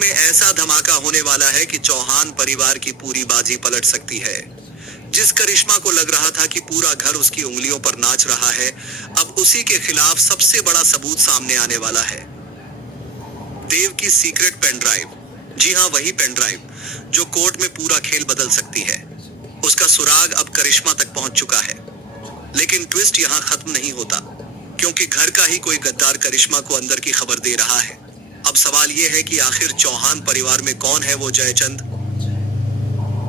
में ऐसा धमाका होने वाला है कि चौहान परिवार की पूरी बाजी पलट सकती है। जिस करिश्मा को लग रहा था कि पूरा घर उसकी उंगलियों पर नाच रहा है, अब उसी के खिलाफ सबसे बड़ा सबूत सामने आने वाला है। देव की सीक्रेट पेन ड्राइव, जी हां, वही पेन ड्राइव जो कोर्ट में पूरा खेल बदल सकती है। उसका सुराग अब करिश्मा तक पहुंच चुका है। लेकिन ट्विस्ट यहां खत्म नहीं होता, क्योंकि घर का ही कोई गद्दार करिश्मा को अंदर की खबर दे रहा है। अब सवाल यह है कि आखिर चौहान परिवार में कौन है वो जयचंद।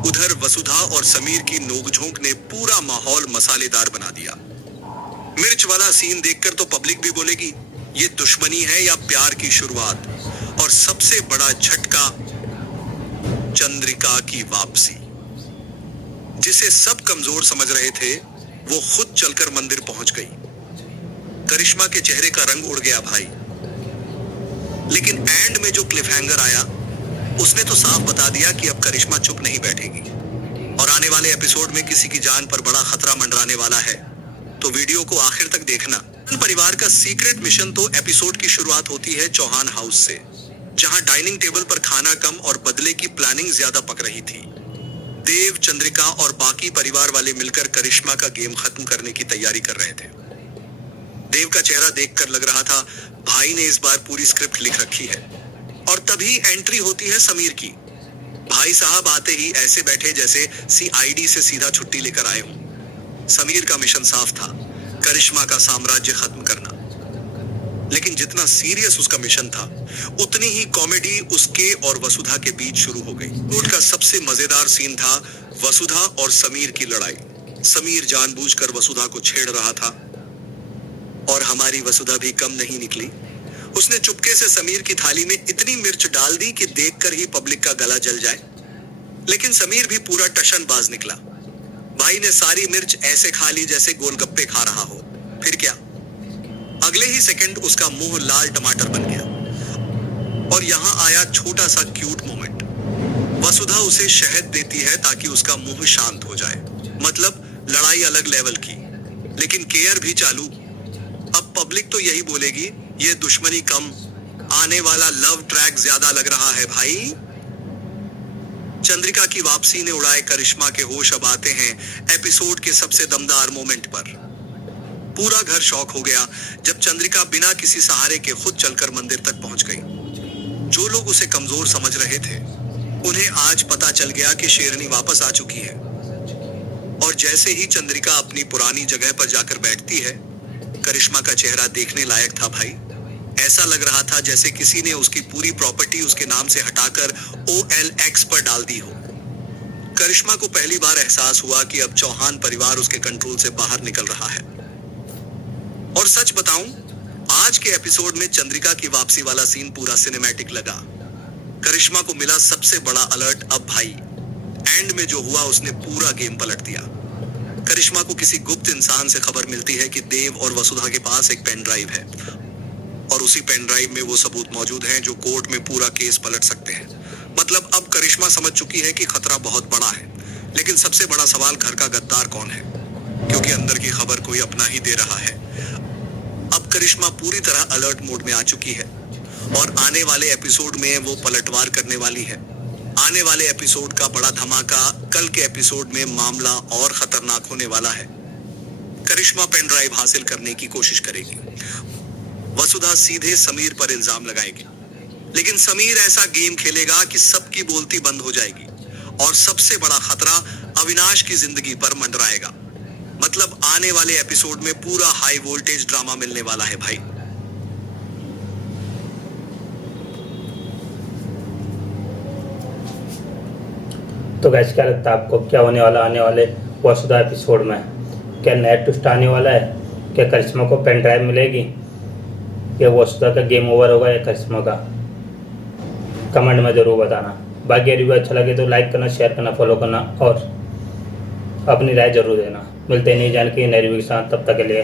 उधर वसुधा और समीर की नोकझोंक ने पूरा माहौल मसालेदार बना दिया। मिर्च वाला सीन देखकर तो पब्लिक भी बोलेगी ये दुश्मनी है या प्यार की शुरुआत। और सबसे बड़ा झटका, चंद्रिका की वापसी। जिसे सब कमजोर समझ रहे थे, वो खुद चलकर मंदिर पहुंच गई। करिश्मा के चेहरे का रंग उड़ गया भाई। लेकिन एंड में जो क्लिफ हैंगर आया, उसने तो साफ बता दिया कि अब करिश्मा चुप नहीं बैठेगी और आने वाले एपिसोड में किसी की जान पर बड़ा खतरा मंडराने वाला है। तो वीडियो को आखिर तक देखना। परिवार का सीक्रेट मिशन तो एपिसोड की शुरुआत होती है चौहान हाउस से, जहां डाइनिंग टेबल पर खाना कम और बदले की प्लानिंग ज्यादा पक रही थी। देव, चंद्रिका और बाकी परिवार वाले मिलकर करिश्मा का गेम खत्म करने की तैयारी कर रहे थे। देव का चेहरा देखकर लग रहा था भाई ने इस बार पूरी स्क्रिप्ट लिख रखी है। और तभी एंट्री होती है समीर की। भाई साहब आते ही ऐसे बैठे जैसे सीआईडी से सीधा छुट्टी लेकर आए हों। समीर का मिशन साफ था, करिश्मा का साम्राज्य खत्म करना। लेकिन जितना सीरियस उसका मिशन था, उतनी ही कॉमेडी उसके और वसुधा के बीच शुरू हो गई। कोर्ट का सबसे मजेदार सीन था वसुधा और समीर की लड़ाई। समीर जानबूझकर वसुधा को छेड़ रहा था और हमारी वसुधा भी कम नहीं निकली। उसने चुपके से समीर की थाली में इतनी मिर्च डाल दी कि देखकर ही पब्लिक का गला जल जाए। लेकिन समीर भी पूरा टशनबाज निकला। भाई ने सारी मिर्च ऐसे खा ली जैसे गोलगप्पे खा रहा हो। फिर क्या, अगले ही सेकंड उसका मुंह लाल टमाटर बन गया। और यहां आया छोटा सा क्यूट मोमेंट। वसुधा उसे शहद देती है ताकि उसका मुंह शांत हो जाए। मतलब लड़ाई अलग लेवल की, लेकिन केयर भी चालू। अब पब्लिक तो यही बोलेगी ये दुश्मनी कम, आने वाला लव ट्रैक ज्यादा लग रहा है भाई। चंद्रिका की वापसी ने उड़ाए करिश्मा के होश। अब आते हैं एपिसोड के सबसे दमदार मोमेंट पर। पूरा घर शॉक हो गया जब चंद्रिका बिना किसी सहारे के खुद चलकर मंदिर तक पहुंच गई। जो लोग उसे कमजोर समझ रहे थे, उन्हें आज पता चल गया कि शेरनी वापस आ चुकी है। और जैसे ही चंद्रिका अपनी पुरानी जगह पर जाकर बैठती है, करिश्मा का चेहरा देखने लायक था भाई। ऐसा लग रहा था जैसे किसी ने उसकी पूरी प्रॉपर्टी उसके नाम से हटाकर OLX पर डाल दी हो। करिश्मा को पहली बार एहसास हुआ कि अब चौहान परिवार उसके कंट्रोल से बाहर निकल रहा है। और सच बताऊं, आज के एपिसोड में चंद्रिका की वापसी वाला सीन पूरा सिनेमैटिक लगा। करिश्मा को मिला सबसे बड़ा अलर्ट। अब भाई एंड में जो हुआ, उसने पूरा गेम पलट दिया। करिश्मा को किसी गुप्त इंसान से खबर मिलती है कि देव और वसुधा के पास एक पेन ड्राइव है और उसी पेन ड्राइव में वो सबूत मौजूद हैं जो कोर्ट में पूरा केस पलट सकते हैं। मतलब अब करिश्मा समझ चुकी है कि खतरा बहुत बड़ा है। लेकिन सबसे बड़ा सवाल घर का गद्दार कौन है, क्योंकि अंदर की खबर कोई अपना ही दे रहा है। अब करिश्मा पूरी तरह अलर्ट मोड में आ चुकी है और आने वाले एपिसोड में वो पलटवार करने वाली है। आने वाले एपिसोड का बड़ा धमाका, कल के एपिसोड में मामला और खतरनाक होने वाला है। करिश्मा पेन ड्राइव हासिल करने की कोशिश करेगी। वसुधा सीधे समीर पर इल्जाम लगाएगी, लेकिन समीर ऐसा गेम खेलेगा कि सबकी बोलती बंद हो जाएगी। और सबसे बड़ा खतरा अविनाश की जिंदगी पर मंडराएगा। मतलब आने वाले एपिसोड में पूरा हाई वोल्टेज ड्रामा मिलने वाला है भाई। तो गाइस, क्या लगता है आपको, क्या होने वाला आने वाले वसुधा एपिसोड में? क्या नया ट्विस्ट आने वाला है? क्या करिश्मा को पेन ड्राइव मिलेगी? क्या वसुधा का गेम ओवर होगा या करिश्मा का? कमेंट में ज़रूर बताना। बाकी रिव्यू अच्छा लगे तो लाइक करना, शेयर करना, फॉलो करना और अपनी राय जरूर देना। मिलते हैं नई जानकारी नए रिव्यू के साथ। तब तक के लिए